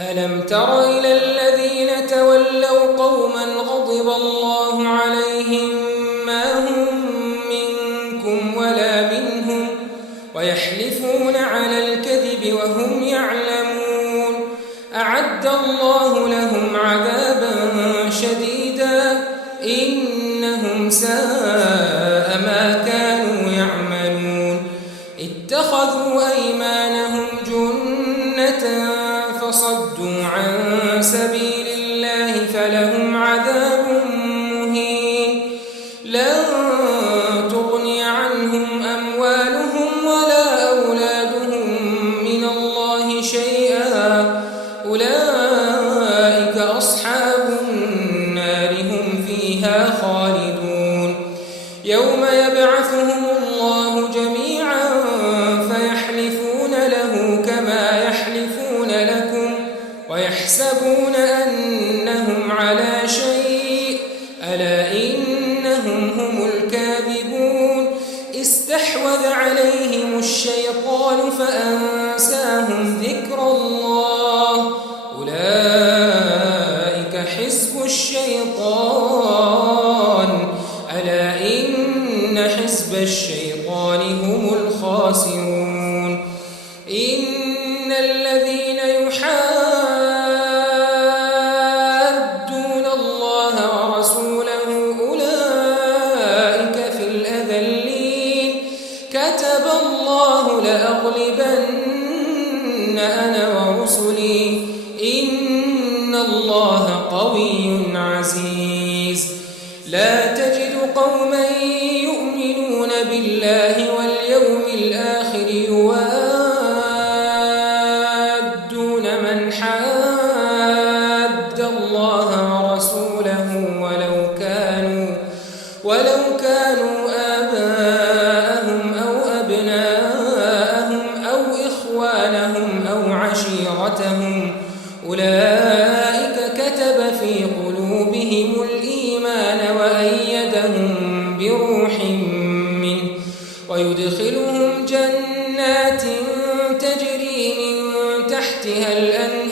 ألم تر إلى الذين تولوا قوما غضب الله عليهم ما هم منكم ولا منهم ويحلفون على الكذب وهم يعلمون أعد الله لهم عذابا شديدا إنهم ساء ما كانوا يعملون اتخذوا أيمانهم جنة فصدوا عن سبيل الله فلهم عذاب مهين لن تغني عنهم أموالهم ولا أولادهم من الله شيئا أولئك أصحاب النار هم فيها خالدون يوم يبعثهم الله جميعا فيحلفون له كما يحلفون لكم ويحسبون أنهم على شيء ألا إنهم هم الكاذبون استحوذ عليهم الشيطان فأنساهم ذكر الله أولئك حزب الشيطان ألا إن حزب الشيطان هم الخاسرون إن الذين يحادون الله ورسوله أولئك في الأذلين كتب الله لأغلبن أنا ورسلي إن الله قوي عزيز لا تجد قوما يؤمنون بالله واليوم الآخر يوادون من حاد الله ورسوله ولو كانوا آباءهم أو أبناءهم أو إخوانهم أو عشيرتهم أولئك كتب في قلوبهم الإيمان وأيدهم بروح منه ويدخلهم جنات تجري من تحتها الأنهار